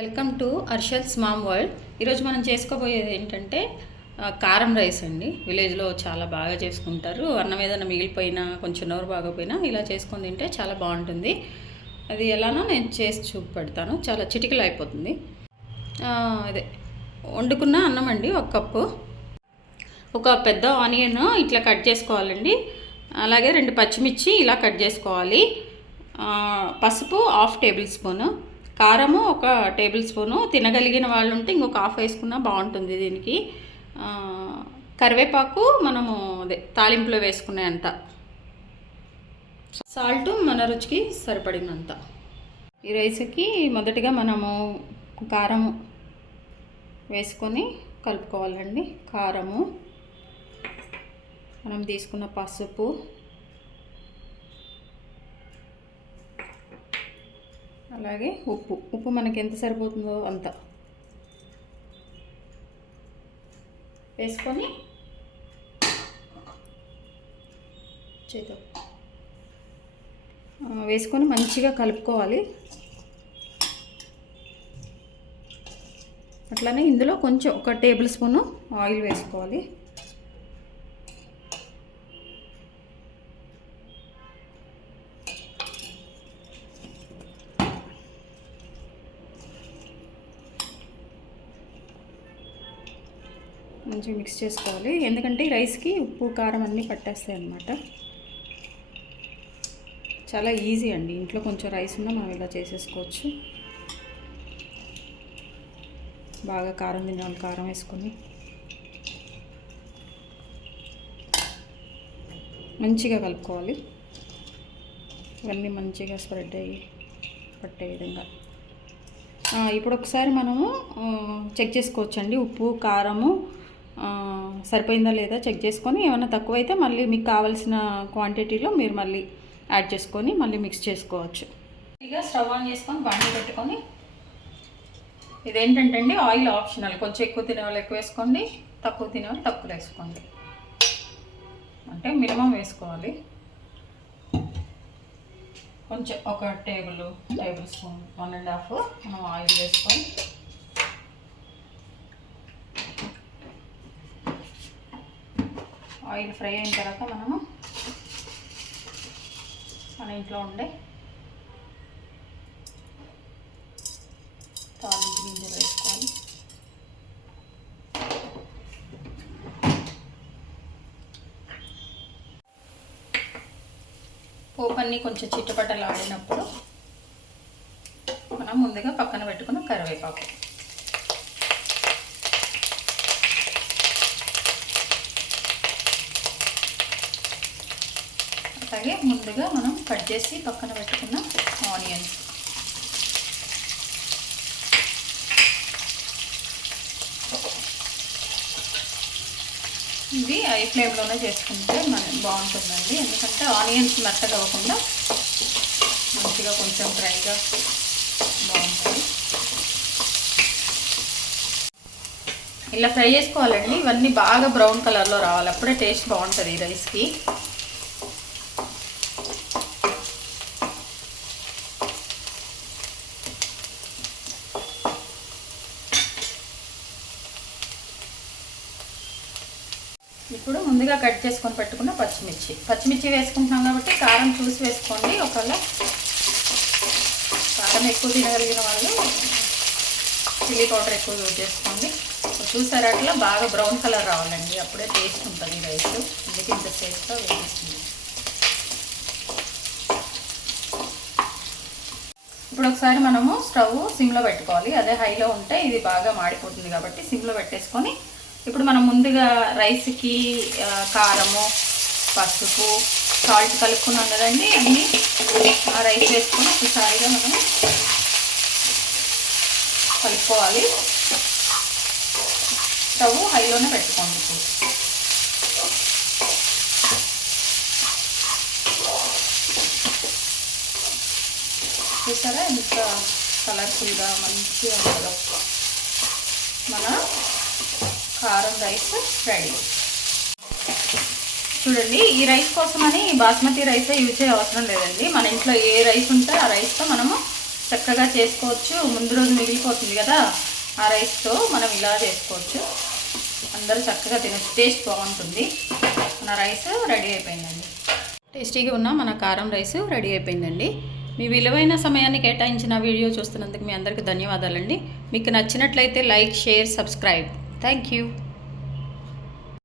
Welcome to అర్షల్స్ mom world. ఈరోజు మనం చేసుకోబోయేది ఏంటంటే కారం రైస్ అండి. విలేజ్లో చాలా బాగా చేసుకుంటారు. అన్నం ఏదైనా మిగిలిపోయినా కొంచెం నోరు బాగోపోయినా ఇలా చేసుకొని తింటే చాలా బాగుంటుంది. అది ఎలానో నేను చేసి చూపెడతాను. చాలా చిటికలు అయిపోతుంది. అదే వండుకున్న అన్నం అండి, 1 కప్పు. ఒక పెద్ద ఆనియన్ ఇట్లా కట్ చేసుకోవాలండి. అలాగే 2 పచ్చిమిర్చి ఇలా కట్ చేసుకోవాలి. పసుపు 1/2 టేబుల్ స్పూను, కారము 1 టేబుల్ స్పూను. తినగలిగిన వాళ్ళు ఉంటే ఇంకొక 1/2 వేసుకున్నా బాగుంటుంది దీనికి. కరివేపాకు మనము అదే తాలింపులో వేసుకునే అంత. సాల్ట్ మన రుచికి సరిపడినంత. ఈ రైస్కి మొదటిగా మనము కారం వేసుకొని కలుపుకోవాలండి. కారము, మనం తీసుకున్న పసుపు, అలాగే ఉప్పు మనకి ఎంత సరిపోతుందో అంత వేసుకొని మంచిగా కలుపుకోవాలి. అట్లానే ఇందులో కొంచెం 1 టేబుల్ స్పూను ఆయిల్ వేసుకోవాలి. మంచిగా మిక్స్ చేసుకోవాలి, ఎందుకంటే ఈ రైస్కి ఉప్పు కారం అన్నీ పట్టేస్తాయి అన్నమాట. చాలా ఈజీ అండి. ఇంట్లో కొంచెం రైస్ ఉన్నా మనం ఇలా చేసేసుకోవచ్చు. బాగా కారం తినే వాళ్ళు కారం వేసుకొని మంచిగా కలుపుకోవాలి. ఇవన్నీ మంచిగా స్ప్రెడ్ అయ్యి పట్టే విధంగా. ఇప్పుడు ఒకసారి మనము చెక్ చేసుకోవచ్చండి. ఉప్పు కారము సరిపోయిందా లేదా చెక్ చేసుకొని, ఏమైనా తక్కువైతే మళ్ళీ మీకు కావాల్సిన క్వాంటిటీలో మీరు మళ్ళీ యాడ్ చేసుకొని మళ్ళీ మిక్స్ చేసుకోవచ్చు. ఇక స్టవ్ ఆన్ చేసుకొని బాండి పెట్టుకొని, ఇదేంటంటే అండి ఆయిల్ ఆప్షనల్. కొంచెం ఎక్కువ తినేవాళ్ళు ఎక్కువ వేసుకోండి, తక్కువ తినేవాళ్ళు తక్కువ వేసుకోండి. అంటే మినిమం వేసుకోవాలి. కొంచెం 1 టేబుల్ స్పూన్ 1.5 మనం ఆయిల్ వేసుకొని ఆయిల్ ఫ్రై అయిన తర్వాత మనము మన ఇంట్లో ఉండే తాలింపు గింజలు వేసుకోవాలి. పోపన్ని కొంచెం చిట్టపట్టలు ఆడినప్పుడు మనం ముందుగా పక్కన పెట్టుకున్న కరివేపాకు, అలాగే ముందుగా మనం కట్ చేసి పక్కన పెట్టుకున్న ఆనియన్స్, ఇది హై ఫ్లేమ్లోనే చేసుకుంటే మనకి బాగుంటుందండి. ఎందుకంటే ఆనియన్స్ మెత్తగా అవ్వకుండా మంచిగా కొంచెం డ్రైగా బాగుంటుంది. ఇలా ఫ్రై చేసుకోవాలండి. ఇవన్నీ బాగా బ్రౌన్ కలర్లో రావాలి, అప్పుడే టేస్ట్ బాగుంటుంది ఈ రైస్కి. ఇప్పుడు ముందుగా కట్ చేసుకొని పెట్టుకున్న పచ్చిమిర్చి వేసుకుంటున్నాం కాబట్టి కారం చూసి వేసుకోండి. ఒకవేళ కారం ఎక్కువ తినగలిగిన వాళ్ళు చిల్లీ పౌడర్ ఎక్కువ యూజ్ చేసుకోండి. చూసారా, అట్లా బాగా బ్రౌన్ కలర్ రావాలండి, అప్పుడే టేస్ట్ ఉంటుంది రైస్. అందుకే ఇంత టేస్ట్తో వేసేస్తుంది. ఇప్పుడు ఒకసారి మనము స్టవ్ సిమ్లో పెట్టుకోవాలి. అదే హైలో ఉంటే ఇది బాగా మాడిపోతుంది కాబట్టి సిమ్లో పెట్టేసుకొని, ఇప్పుడు మనం ముందుగా రైస్కి కారము, పసుపు, సాల్ట్ కలుపుకున్నాం కదండి, అన్నీ ఆ రైస్ వేసుకొని ఒకసారిగా మనం కలుపుకోవాలి. స్టవ్ హైలోనే పెట్టుకోండి. ఇప్పుడు చూసారా ఎంత కలర్ఫుల్గా మంచిగా ఉంటుందో మన కారం రైస్ రెడీ. చూడండి, ఈ రైస్ కోసమని బాస్మతి రైస్ యూజ్ చేయ అవసరం లేదండి. మన ఇంట్లో ఏ రైస్ ఉంటే ఆ రైస్తో మనము చక్కగా చేసుకోవచ్చు. ముందు రోజు మిగిలిపోతుంది కదా, ఆ రైస్తో మనం ఇలా చేసుకోవచ్చు. అందరూ చక్కగా తినచ్చు, టేస్ట్ బాగుంటుంది. మన రైస్ రెడీ అయిపోయిందండి. టేస్టీగా ఉన్న మన కారం రైస్ రెడీ అయిపోయిందండి. మీ విలువైన సమయాన్ని కేటాయించిన వీడియో చూస్తున్నందుకు మీ అందరికీ ధన్యవాదాలండి. మీకు నచ్చినట్లయితే like, share, subscribe. Thank you.